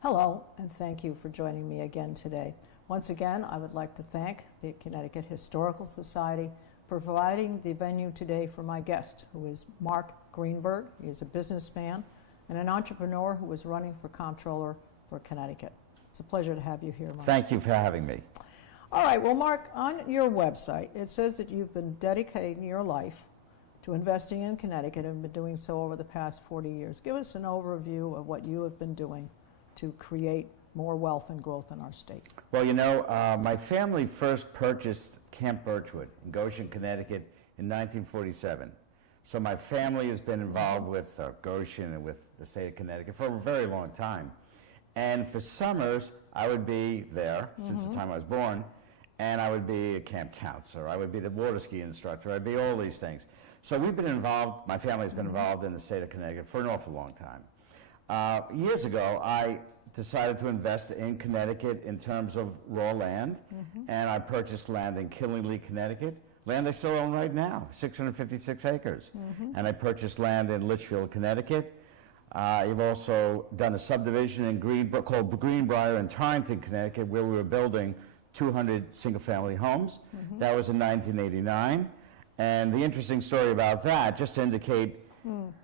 Hello, and thank you for joining me again today. Once again, I would like to thank the Connecticut Historical Society for providing the venue today for my guest, who is Mark Greenberg. He is a businessman and an entrepreneur who is running for Comptroller for Connecticut. It's a pleasure to have you here, Mark. Thank you for having me. All right, well, Mark, on your website, it says that you've been dedicating your life to investing in Connecticut and been doing so over the past 40 years. Give us an overview of what you have been doing to create more wealth and growth in our state. Well, you know, my family first purchased Camp Birchwood in Goshen, Connecticut in 1947. So my family has been involved with Goshen and with the state of Connecticut for a very long time. And for summers, I would be there since the time I was born, and I would be a camp counselor. I would be the water ski instructor. I'd be all these things. So we've been involved, my family's been involved in the state of Connecticut for an awful long time. Years ago, I decided to invest in Connecticut in terms of raw land, and I purchased land in Killingly, Connecticut, land I still own right now, 656 acres. And I purchased land in Litchfield, Connecticut. I've also done a subdivision in Greenberg called Greenbrier in Torrington, Connecticut, where we were building 200 single-family homes. That was in 1989. And the interesting story about that, just to indicate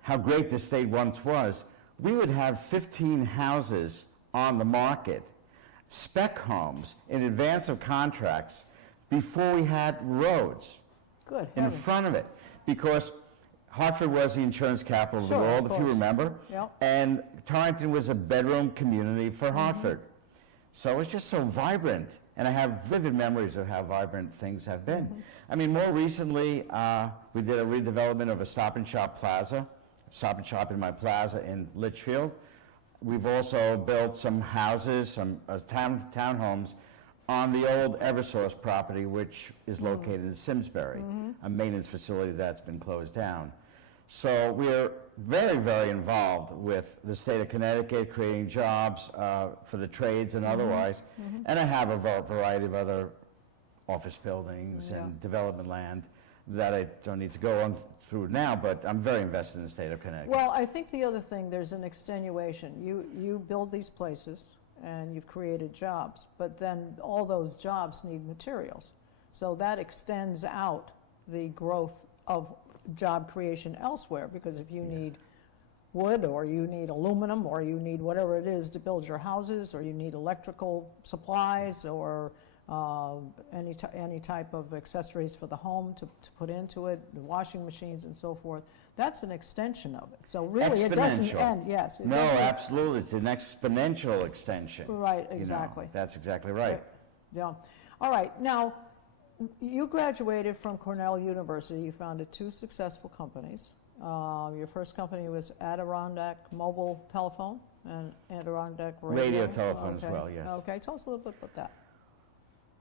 how great the state once was, we would have 15 houses on the market, spec homes, in advance of contracts before we had roads in front of it. Because Hartford was the insurance capital of the world, if you remember, and Torrington was a bedroom community for Hartford. So it was just so vibrant, and I have vivid memories of how vibrant things have been. I mean, more recently, we did a redevelopment of a Stop and Shop plaza, Stop and Shop in my plaza in Litchfield. We've also built some houses, some townhomes on the old Eversource property, which is located in Simsbury, a maintenance facility that's been closed down. So we're very, very involved with the state of Connecticut, creating jobs for the trades and otherwise. And I have a variety of other office buildings and development land that I don't need to go on through now, but I'm very invested in the state of Connecticut. Well, I think the other thing, there's an extenuation. You build these places and you've created jobs, but then all those jobs need materials. So that extends out the growth of job creation elsewhere, because if you need wood, or you need aluminum, or you need whatever it is to build your houses, or you need electrical supplies, or any type of accessories for the home to put into it, the washing machines and so forth, that's an extension of it. So really it doesn't end. Yes. No, absolutely. It's an exponential extension. Right, exactly. You know, that's exactly right. Yeah. All right. Now, you graduated from Cornell University. You founded 2 successful companies. Your first company was Adirondack Mobile Telephone and Adirondack Radio Telephone as well, yes. Okay. Tell us a little bit about that.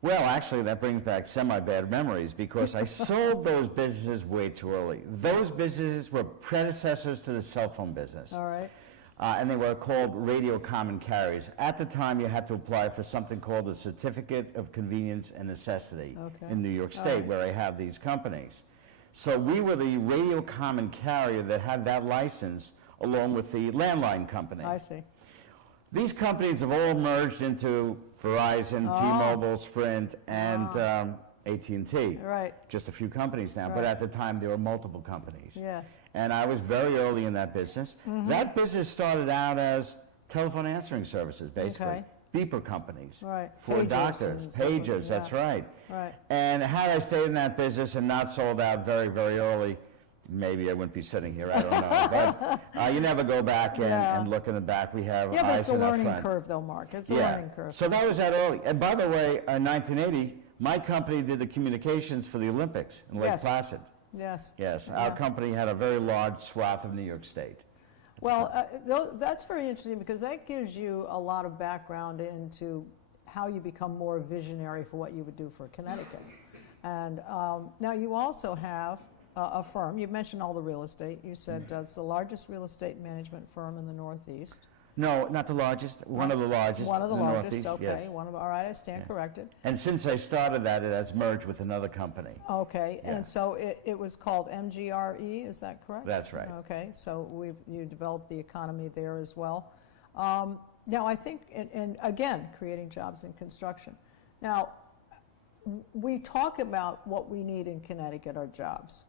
Well, actually, that brings back semi-bad memories, because I sold those businesses way too early. Those businesses were predecessors to the cell phone business. All right. And they were called radio common carriers. At the time, you had to apply for something called the Certificate of Convenience and Necessity in New York State, where I have these companies. So we were the radio common carrier that had that license, along with the landline company. I see. These companies have all merged into Verizon, T-Mobile, Sprint, and AT&T. Right. Just a few companies now, but at the time there were multiple companies. Yes. And I was very early in that business. That business started out as telephone answering services, basically. Beeper companies for Pagers doctors, pagers, that's right. And had I stayed in that business and not sold out very, very early, maybe I wouldn't be sitting here, I don't know. But you never go back and look in the back. We have eyes in our front. But it's a learning curve, though, Mark. It's a learning curve. So that was that early. And by the way, in 1980, my company did the communications for the Olympics in Lake Placid. Yes. Our company had a very large swath of New York State. Well, that's very interesting, because that gives you a lot of background into how you become more visionary for what you would do for Connecticut. And now you also have a firm. You mentioned all the real estate. You said it's the largest real estate management firm in the Northeast. No, not the largest. One of the largest. One of the largest. Northeast, okay. Yes. All right, I stand corrected. And since I started that, it has merged with another company. Okay. And so it was called MGRE. Is that correct? That's right. Okay. So you developed the economy there as well. Now, I think, and again, creating jobs in construction. Now, we talk about what we need in Connecticut are jobs,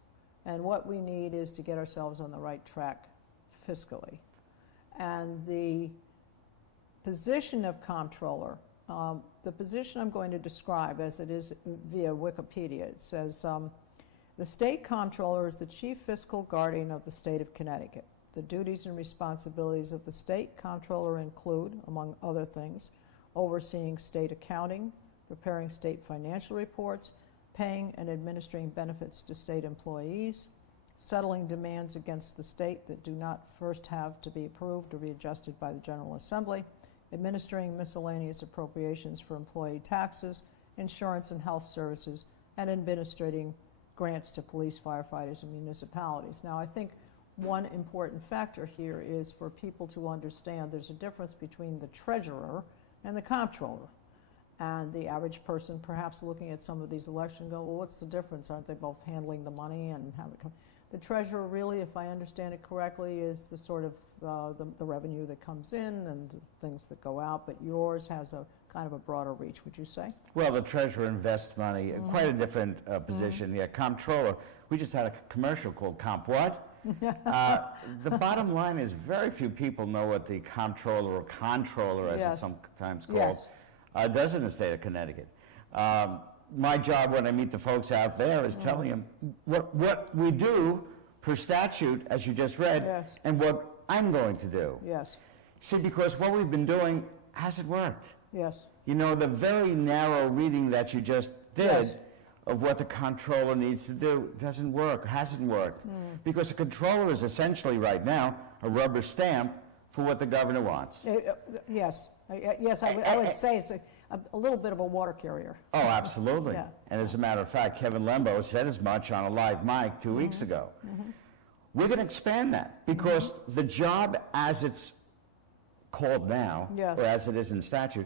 and what we need is to get ourselves on the right track fiscally. And the position of comptroller, the position I'm going to describe as it is via Wikipedia, it says, the state comptroller is the chief fiscal guardian of the state of Connecticut. The duties and responsibilities of the state comptroller include, among other things, overseeing state accounting, preparing state financial reports, paying and administering benefits to state employees, settling demands against the state that do not first have to be approved or readjusted by the General Assembly, administering miscellaneous appropriations for employee taxes, insurance and health services, and administrating grants to police, firefighters, and municipalities. Now, I think one important factor here is for people to understand there's a difference between the treasurer and the comptroller. And the average person perhaps looking at some of these elections go, well, what's the difference? Aren't they both handling the money and have it come? The treasurer really, if I understand it correctly, is the sort of the revenue that comes in and the things that go out, but yours has a kind of a broader reach, would you say? Well, the treasurer invests money, quite a different position. Yeah, comptroller. We just had a commercial called Comp What? The bottom line is very few people know what the comptroller or controller, as it's sometimes called, does in the state of Connecticut. My job when I meet the folks out there is telling them what we do per statute, as you just read, and what I'm going to do. Yes. See, because what we've been doing hasn't worked. Yes. You know, the very narrow reading that you just did of what the comptroller needs to do doesn't work, hasn't worked. Because the controller is essentially right now a rubber stamp for what the governor wants. Yes. Yes, I would say it's a little bit of a water carrier. Oh, absolutely. Yeah. And as a matter of fact, Kevin Lembo said as much on a live mic 2 weeks ago. We're going to expand that because the job as it's called now, or as it is in statute,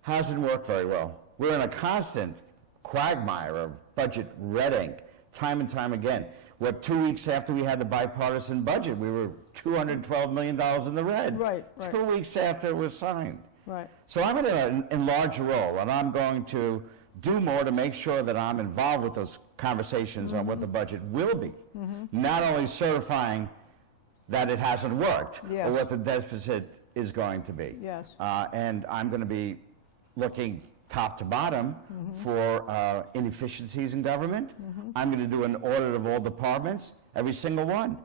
hasn't worked very well. We're in a constant quagmire of budget red ink, time and time again. What, 2 weeks after we had the bipartisan budget, we were $212 million in the red. Right. 2 weeks after it was signed. Right. So I'm going to enlarge the role, and I'm going to do more to make sure that I'm involved with those conversations on what the budget will be, not only certifying that it hasn't worked or what the deficit is going to be. Yes. And I'm going to be looking top to bottom for inefficiencies in government. I'm going to do an audit of all departments, every single one.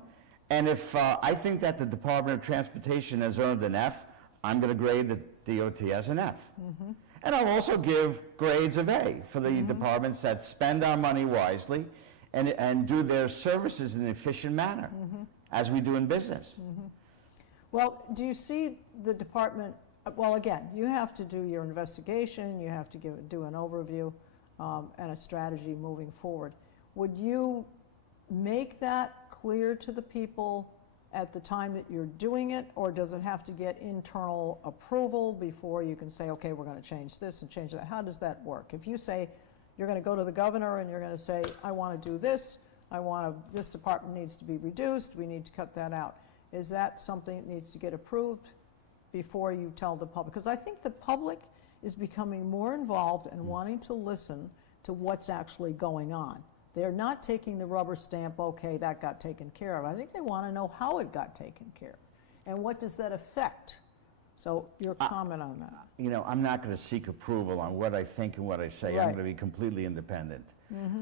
And if I think that the Department of Transportation has earned an F, I'm going to grade the DOT as an F. And I'll also give grades of A for the departments that spend our money wisely and do their services in an efficient manner, as we do in business. Well, do you see the department, well, again, you have to do your investigation, you have to do an overview and a strategy moving forward. Would you make that clear to the people at the time that you're doing it, or does it have to get internal approval before you can say, okay, we're going to change this and change that? How does that work? If you say you're going to go to the governor and you're going to say, I want to do this, this department needs to be reduced, we need to cut that out, is that something that needs to get approved before you tell the public? Because I think the public is becoming more involved and wanting to listen to what's actually going on. They're not taking the rubber stamp, okay, that got taken care of. I think they want to know how it got taken care of. And what does that affect? So your comment on that. You know, I'm not going to seek approval on what I think and what I say. I'm going to be completely independent.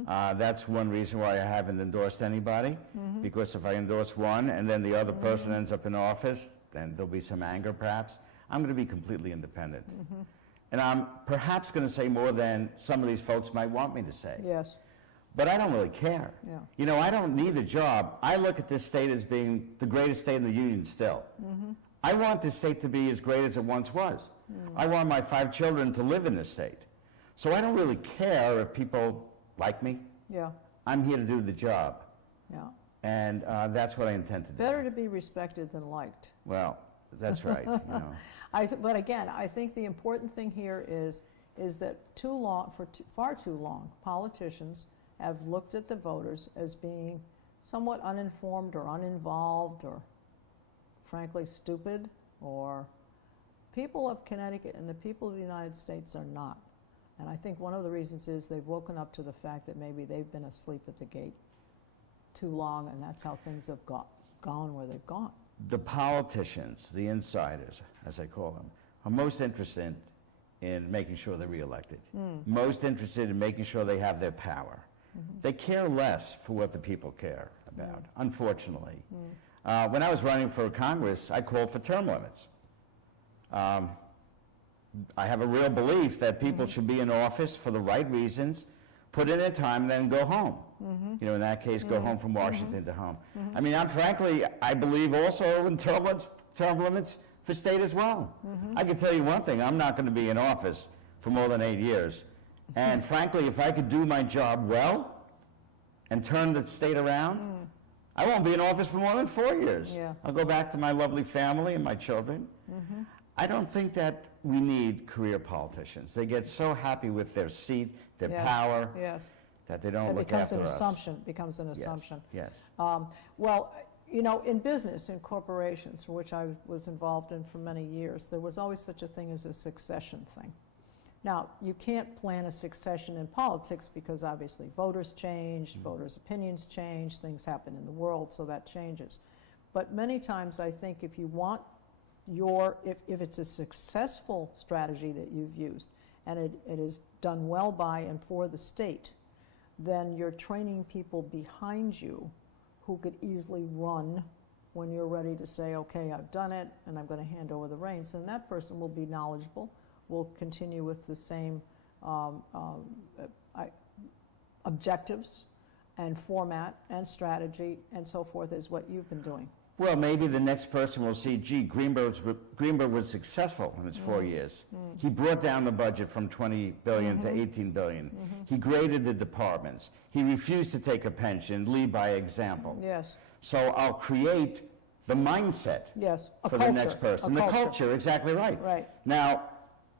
That's one reason why I haven't endorsed anybody, because if I endorse one and then the other person ends up in office, then there'll be some anger perhaps. I'm going to be completely independent. And I'm perhaps going to say more than some of these folks might want me to say. Yes. But I don't really care. You know, I don't need a job. I look at this state as being the greatest state in the union still. I want this state to be as great as it once was. I want my 5 children to live in this state. So I don't really care if people like me. I'm here to do the job. And that's what I intend to do. Better to be respected than liked. Well, that's right. You know. But again, I think the important thing here is that far too long, politicians have looked at the voters as being somewhat uninformed or uninvolved or frankly stupid or people of Connecticut and the people of the United States are not. And I think one of the reasons is they've woken up to the fact that maybe they've been asleep at the gate too long, and that's how things have gone where they've gone. The politicians, the insiders, as I call them, are most interested in making sure they're reelected, most interested in making sure they have their power. They care less for what the people care about, unfortunately. When I was running for Congress, I called for term limits. I have a real belief that people should be in office for the right reasons, put in their time, and then go home. You know, in that case, go home from Washington to home. I mean, frankly, I believe also in term limits for state as well. I can tell you one thing, I'm not going to be in office for more than 8 years. And frankly, if I could do my job well and turn the state around, I won't be in office for more than 4 years. Yeah. I'll go back to my lovely family and my children. I don't think that we need career politicians. They get so happy with their seat, their power, that they don't look after us. It becomes an assumption. Yes. Well, you know, in business, in corporations, for which I was involved in for many years, there was always such a thing as a succession thing. Now, you can't plan a succession in politics because obviously voters change, voters' opinions change, things happen in the world, so that changes. But many times I think if you want if it's a successful strategy that you've used and it is done well by and for the state, then you're training people behind you who could easily run when you're ready to say, okay, I've done it and I'm going to hand over the reins. And that person will be knowledgeable, will continue with the same objectives and format and strategy and so forth as what you've been doing. Well, maybe the next person will see, gee, Greenberg was successful in his 4 years. He brought down the budget from $20 billion to $18 billion. He graded the departments. He refused to take a pension, lead by example. Yes. So I'll create the mindset for the next person. The culture, exactly right. Right. Now,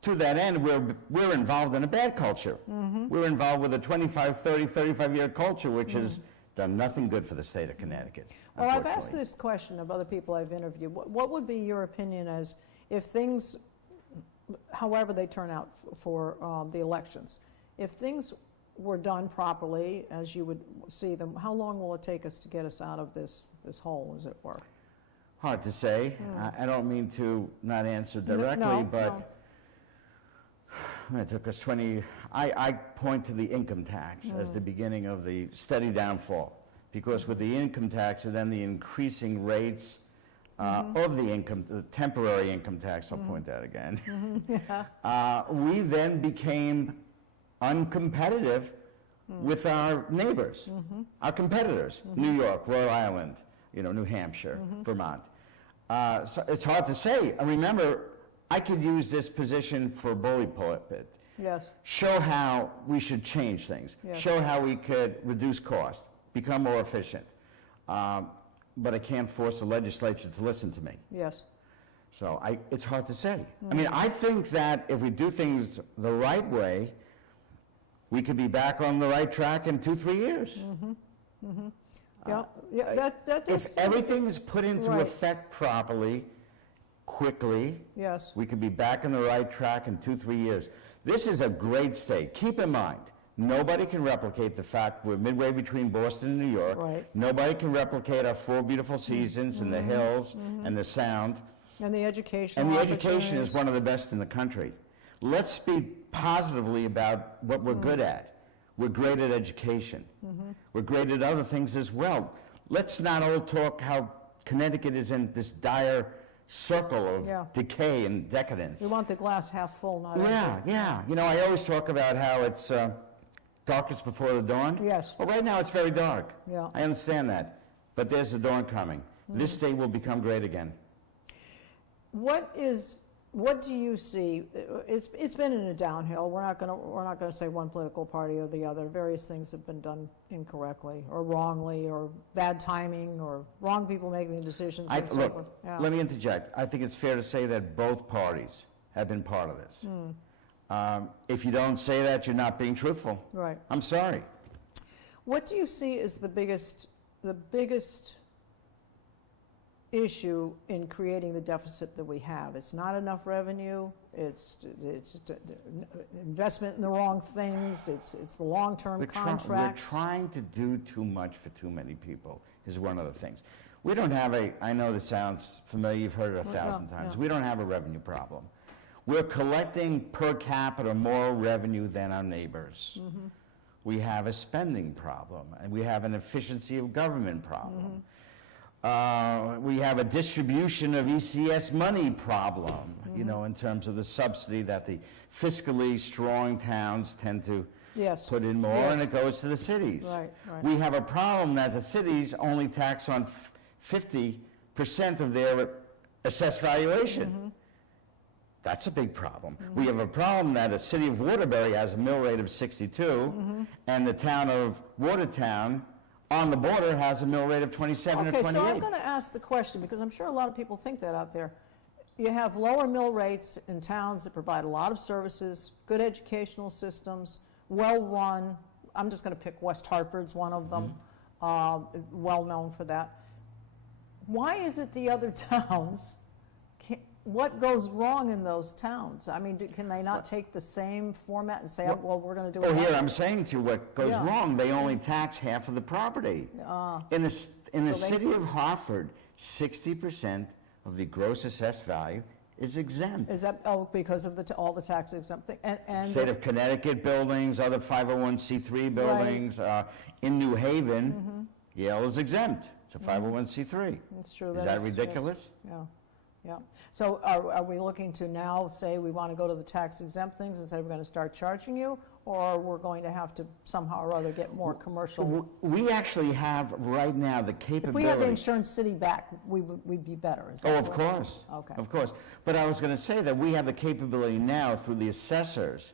to that end, we're involved in a bad culture. We're involved with a 25, 30, 35-year culture, which has done nothing good for the state of Connecticut. Well, I've asked this question of other people I've interviewed. What would be your opinion as if things, however they turn out for the elections, if things were done properly as you would see them, how long will it take us to get us out of this hole, as it were? Hard to say. I don't mean to not answer directly, but it took us 20. I point to the income tax as the beginning of the steady downfall. Because with the income tax and then the increasing rates of the temporary income tax, I'll point that again, we then became uncompetitive with our neighbors, our competitors, New York, Rhode Island, New Hampshire, Vermont. So it's hard to say. Remember, I could use this position for bully pulpit. Yes. Show how we should change things. Yes. Show how we could reduce cost, become more efficient. But I can't force the legislature to listen to me. Yes. So it's hard to say. I mean, I think that if we do things the right way, we could be back on the right track in 2-3 years. If everything is put into effect properly, quickly, we could be back on the right track in 2-3 years. This is a great state. Keep in mind, nobody can replicate the fact we're midway between Boston and New York. Right. Nobody can replicate our 4 beautiful seasons and the hills and the sound. And the education. And the education is one of the best in the country. Let's speak positively about what we're good at. We're great at education. We're great at other things as well. Let's not all talk how Connecticut is in this dire circle of decay and decadence. We want the glass half full, not empty. Yeah. I always talk about how it's darkest before the dawn. Yes. Well, right now it's very dark. Yeah. I understand that. But there's the dawn coming. This state will become great again. What do you see? It's been in a downhill. We're not going to say one political party or the other. Various things have been done incorrectly or wrongly or bad timing or wrong people making the decisions. Look, let me interject. I think it's fair to say that both parties have been part of this. If you don't say that, you're not being truthful. Right. I'm sorry. What do you see as the biggest issue in creating the deficit that we have. It's not enough revenue, it's investment in the wrong things, it's the long-term contracts. We're trying to do too much for too many people, is one of the things. We don't have I know this sounds familiar, you've heard it 1,000 times. Yeah. We don't have a revenue problem. We're collecting per capita more revenue than our neighbors. Mm-hmm. We have a spending problem, and we have an efficiency of government problem. Mm-hmm. We have a distribution of ECS money problem, you know, in terms of the subsidy that the fiscally strong towns tend to Yes. put in more, Yes. and it goes to the cities. Right, right. We have a problem that the cities only tax on 50% of their assessed valuation. Mm-hmm. That's a big problem. We have a problem that the city of Waterbury has a mill rate of 62, Mm-hmm. and the town of Watertown on the border has a mill rate of 27 or 28. Okay, so I'm going to ask the question, because I'm sure a lot of people think that out there. You have lower mill rates in towns that provide a lot of services, good educational systems, well-run. I'm just going to pick West Hartford's one of them, well-known for that. Why is it the other towns, what goes wrong in those towns? I mean, can they not take the same format and say, well, we're going to do it? Oh, here, that I'm saying to you what goes Yeah. wrong. They only tax half of the property. In the so they- city of Hartford, 60% of the gross assessed value is exempt. Is that, because of all the tax exempt thing? And State of Connecticut buildings, other 501c3 buildings. In New Haven, Yale is exempt. It's a 501c3. It's true. Is that ridiculous? Yes. Yeah, yeah. So are we looking to now say we want to go to the tax exempt things and say we're going to start charging you, or we're going to have to somehow or other get more commercial? We actually have right now the capability. If we had the insurance city back, we'd be better. Is that Oh, of correct? course. Okay. Of course. But I was going to say that we have the capability now through the assessors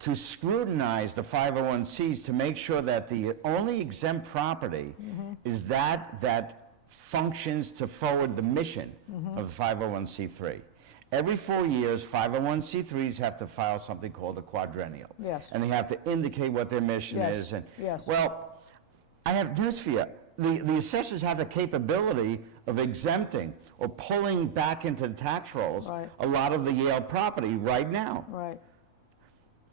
to scrutinize the 501Cs to make sure that the only exempt property is that functions to forward the mission of the 501c3. Every 4 years, 501c3s have to file something called a quadrennial. Yes. And they have to indicate what their mission Yes, is. And, yes. Well, I have news for you. The assessors have the capability of exempting or pulling back into the tax rolls Right. a lot of the Yale property right now. Right.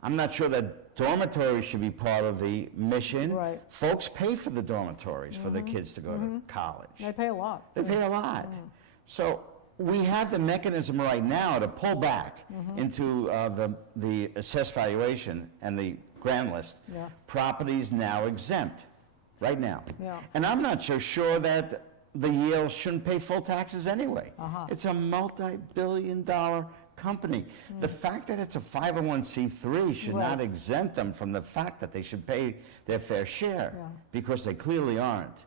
I'm not sure that dormitories should be part of the mission. Right. Folks pay for the dormitories for their kids to go to college. They pay a lot. They pay a lot. So we have the mechanism right now to pull back into the assessed valuation and the grand list. Yeah. Properties now exempt, right now. Yeah. And I'm not so sure that the Yale shouldn't pay full taxes anyway. It's a multi-billion-dollar company. The fact that it's a 501c3 should not Right. exempt them from the fact that they should pay their fair share, Yeah. because they clearly aren't.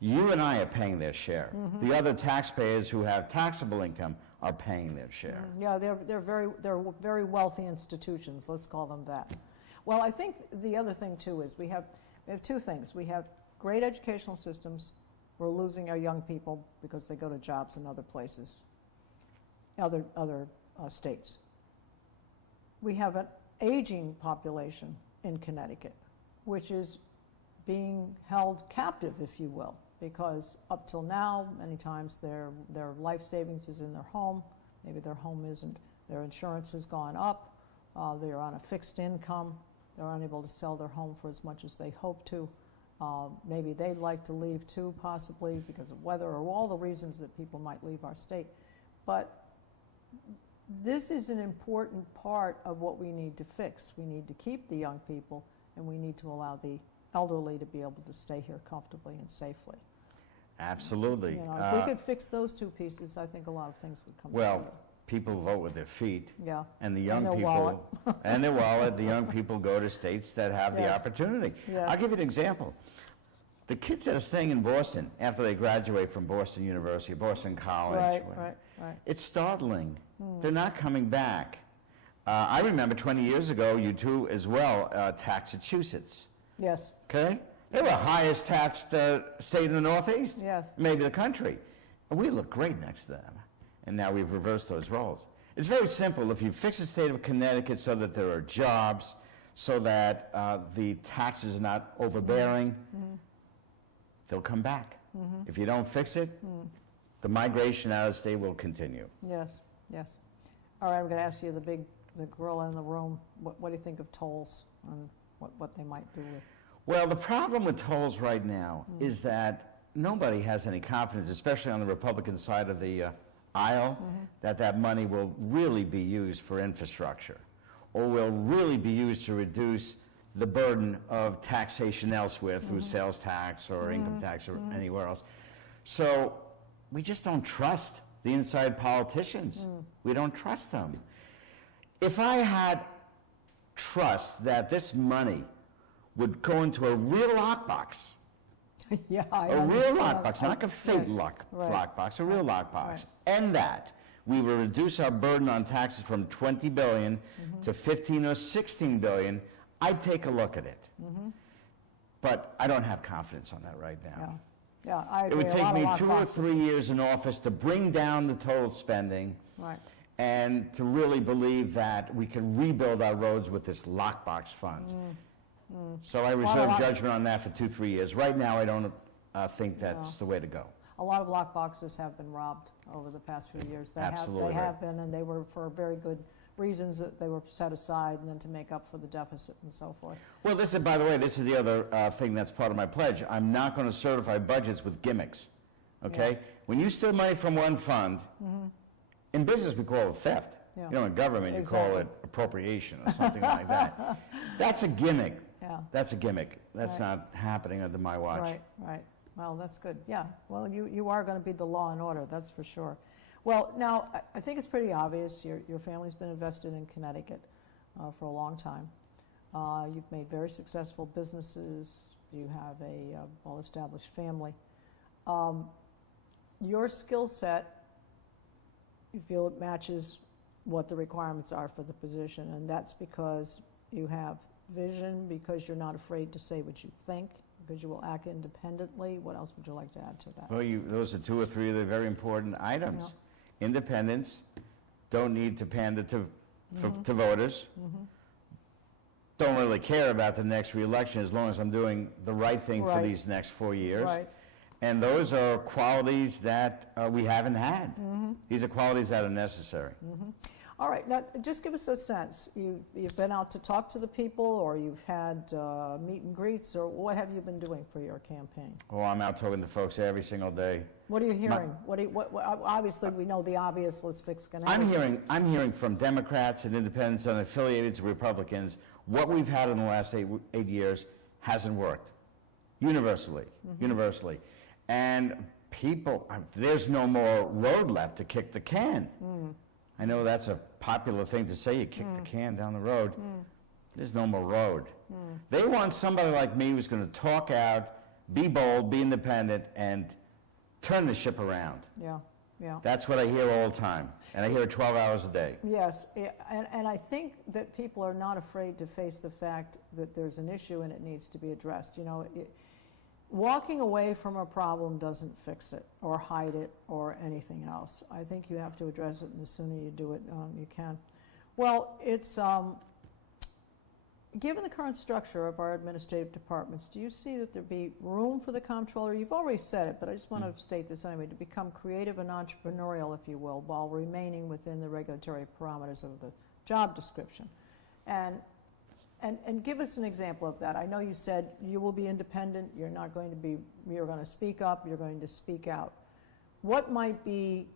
You and I are paying their share. The other taxpayers who have taxable income are paying their share. Yeah, they're very wealthy institutions, let's call them that. Well, I think the other thing too is we have two things. We have great educational systems. We're losing our young people because they go to jobs in other places, other states. We have an aging population in Connecticut, which is being held captive, if you will, because up till now, many times their life savings is in their home. Maybe their home isn't. Their insurance has gone up. They're on a fixed income. They're unable to sell their home for as much as they hope to. Maybe they'd like to leave too, possibly because of weather or all the reasons that people might leave our state. But this is an important part of what we need to fix. We need to keep the young people, and we need to allow the elderly to be able to stay here comfortably and safely. Absolutely. You know, if we could fix those two pieces, I think a lot of things would come Well, together. people vote with their feet. Yeah. And the young their people, wallet. and their wallet, the young people go to states that have the Yes. opportunity. Yes. I'll give you an example. The kids that are staying in Boston after they graduate from Boston University, Boston College, Right, whatever, right. it's startling. They're not coming back. I remember 20 years ago, you too as well, Massachusetts, Yes, okay? They were the highest taxed state in the Northeast. yes. Maybe the country. And we look great next to them. And now we've reversed those roles. It's very simple. If you fix the state of Connecticut so that there are jobs, so that the taxes are not overbearing, they'll come back. If you don't fix it, the migration out of state will continue. Yes, yes. All right, I'm going to ask you the gorilla in the room. What do you think of tolls and what they might do with? Well, the problem with tolls right now is that nobody has any confidence, especially on the Republican side of the aisle, that money will really be used for infrastructure or will really be used to reduce the burden of taxation elsewhere through sales tax or income tax or anywhere else. So we just don't trust the inside politicians. We don't trust them. If I had trust that this money would go into a real lockbox, Yeah, a real lockbox, not like a fake lockbox, a real lockbox, Right. and that we will reduce our burden on taxes from 20 billion to 15 or 16 billion, I'd take a look at it. But I don't have confidence on that right now. Yeah, I It agree. would A take lot me of 2 or lockboxes. 3 years in office to bring down the total spending Right. and to really believe that we can rebuild our roads with this lockbox fund. So I reserve judgment on that for 2-3 years. Right now, I don't think that's the way to go. A lot of lockboxes have been robbed over the past few years. Absolutely They right. have been, and they were for very good reasons that they were set aside and then to make up for the deficit and so forth. Well, this is, by the way, this is the other thing that's part of my pledge. I'm not going to certify budgets with gimmicks, okay? Yeah. When you steal money from one fund, in business we call it theft. Yeah. You know, in government you call Exactly. it appropriation or something like that. That's a gimmick. Yeah. That's a gimmick. That's Right. not happening under my watch. Right, right. Well, that's good. Yeah. Well, you are going to be the law and order, that's for sure. Well, now, I think it's pretty obvious your family's been invested in Connecticut for a long time. You've made very successful businesses. You have a well-established family. Your skill set, you feel it matches what the requirements are for the position, and that's because you have vision, because you're not afraid to say what you think, because you will act independently. What else would you like to add to that? Well, those are 2 or 3 of the very important items. Independence, don't need to pander to voters. Don't really care about the next re-election as long as I'm doing the right thing for Right. these next 4 years. Right. And those are qualities that we haven't had. These are qualities that are necessary. All right, now just give us a sense. You've been out to talk to the people, or you've had meet and greets, or what have you been doing for your campaign? Oh, I'm out talking to folks every single day. What are you hearing? Obviously, we know the obvious. Let's fix Connecticut. I'm hearing from Democrats and independents and affiliated to Republicans, what we've had in the last 8 years hasn't worked. Universally. And people, there's no more road left to kick the can. I know that's a popular thing to say, you kick the can down the road. There's no more road. They want somebody like me who's going to talk out, be bold, be independent, and turn the ship around. Yeah. That's what I hear all the time, and I hear it 12 hours a day. Yes, and I think that people are not afraid to face the fact that there's an issue and it needs to be addressed. You know, walking away from a problem doesn't fix it or hide it or anything else. I think you have to address it, and the sooner you do it, you can. Well, it's given the current structure of our administrative departments, do you see that there be room for the comptroller? You've already said it, but I just want to state this anyway, to become creative and entrepreneurial, if you will, while remaining within the regulatory parameters of the job description. And give us an example of that. I know you said you will be independent, you're going to speak up, you're going to speak out. What might be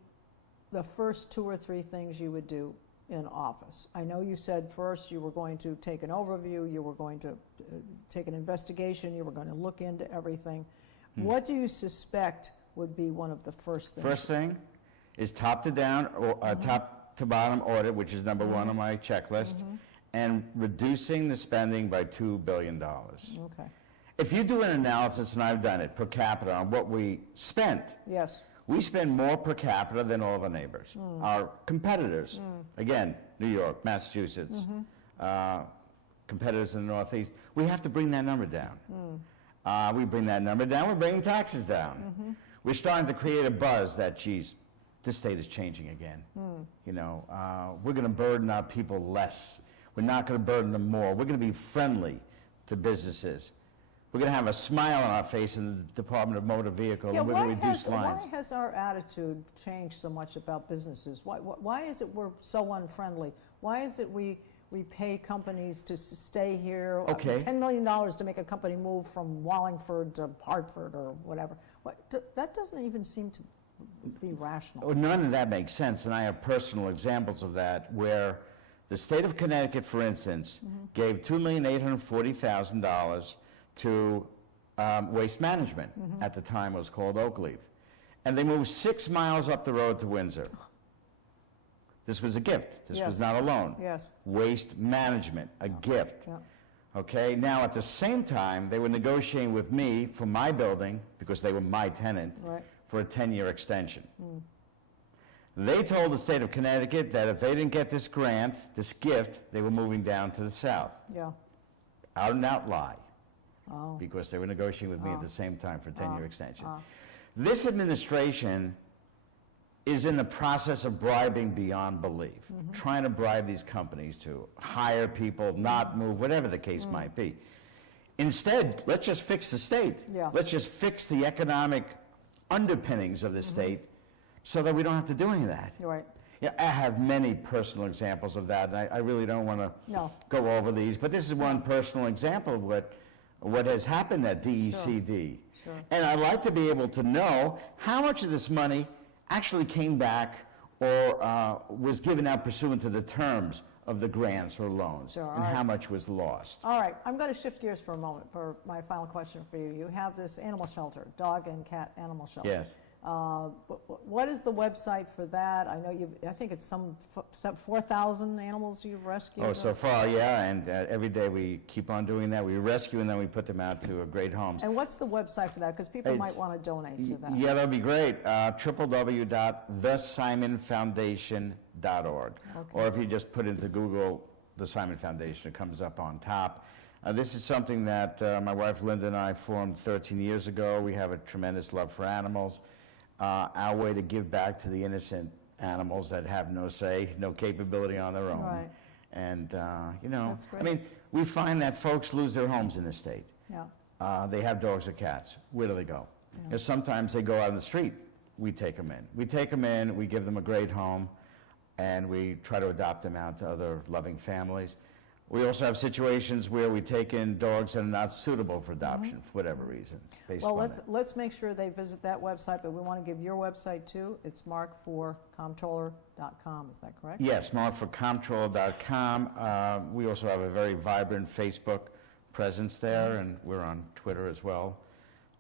the first 2 or 3 things you would do in office? I know you said first you were going to take an overview, you were going to take an investigation, you were going to look into everything. What do you suspect would be one of the first things? First thing is top to down, or top to bottom audit, which is number 1 on my checklist, and reducing the spending by $2 billion. Okay. If you do an analysis, and I've done it, per capita on what we spent, Yes. we spend more per capita than all of our neighbors. Our competitors, again, New York, Massachusetts, competitors in the Northeast, we have to bring that number down. We bring that number down, we're bringing taxes down. We're starting to create a buzz that, geez, this state is changing again. You know, we're going to burden our people less. We're not going to burden them more. We're going to be friendly to businesses. we're going to have a smile on our face in the Department of Motor Vehicle, and we're going to reduce lines. Why has our attitude changed so much about businesses? Why is it we're so unfriendly? Why is it we pay companies to stay here? Okay. $10 million to make a company move from Wallingford to Hartford or whatever. That doesn't even seem to be rational. None of that makes sense, and I have personal examples of that where the state of Connecticut, for instance, gave $2,840,000 to Waste Management. At the time it was called Oakleaf. And they moved 6 miles up the road to Windsor. This was a gift. This was not a loan. Yes. Waste Management, a gift. Yeah. Okay, now at the same time, they were negotiating with me for my building, because they were my tenant, Right. for a 10-year extension. They told the state of Connecticut that if they didn't get this grant, this gift, they were moving down to the south. Yeah. Out and out lie. Oh. Because they were negotiating with me at the same time for a 10-year extension. This administration is in the process of bribing beyond belief, trying to bribe these companies to hire people, not move, whatever the case might be. Instead, let's just fix the state. Yeah. Let's just fix the economic underpinnings of the state so that we don't have to do any of that. You're right. Yeah, I have many personal examples of that, and I really don't want to go over these, but this is one personal example of what has happened at DECD. Sure. And I'd like to be able to know how much of this money actually came back or was given out pursuant to the terms of the grants or loans, Sure, and how much was lost. All right, I'm going to shift gears for a moment for my final question for you. You have this animal shelter, dog and cat animal shelter. Yes. What is the website for that? I know I think it's some 4,000 animals you've rescued. Oh, so far, yeah, and every day we keep on doing that. We rescue and then we put them out to great homes. And what's the website for that? Because people might want to donate to that. Yeah, that'd be great. www.thesimonfoundation.org. Okay. Or if you just put into Google the Simon Foundation, it comes up on top. This is something that my wife Linda and I formed 13 years ago. We have a tremendous love for animals. Our way to give back to the innocent animals that have no say, no capability on their own. Right. And, you know, That's great. I mean, we find that folks lose their homes in this state. Yeah. They have dogs or cats. Where do they go? You know, sometimes they go out on the street. We take them in. We take them in, we give them a great home, and we try to adopt them out to other loving families. We also have situations where we take in dogs that are not suitable for adoption for whatever reason. Well, let's make sure they visit that website, but we want to give your website too. It's markforcomptroller.com, is that correct? Yes, markforcomptroller.com. We also have a very vibrant Facebook presence there, and we're on Twitter as well.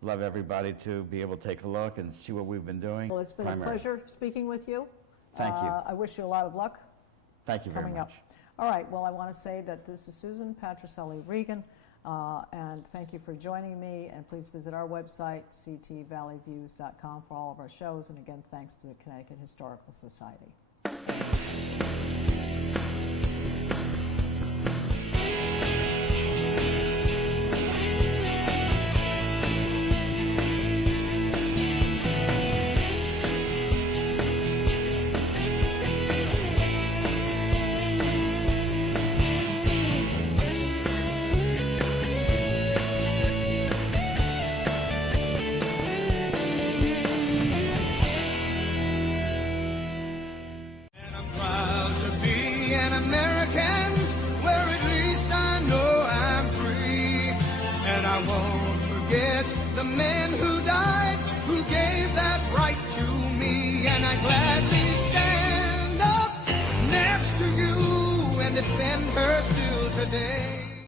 Love everybody to be able to take a look and see what we've been doing. Well, it's been a pleasure speaking with you. Thank you. I wish you a lot of luck. Thank you very coming much. up. All right, well, I want to say that this is Susan Patricelli-Regan, and thank you for joining me, and please visit our website, ctvalleyviews.com, for all of our shows, and again, thanks to the Connecticut Historical Society. I won't forget the men who died, who gave that right to me, and I gladly stand up next to you and defend her still today.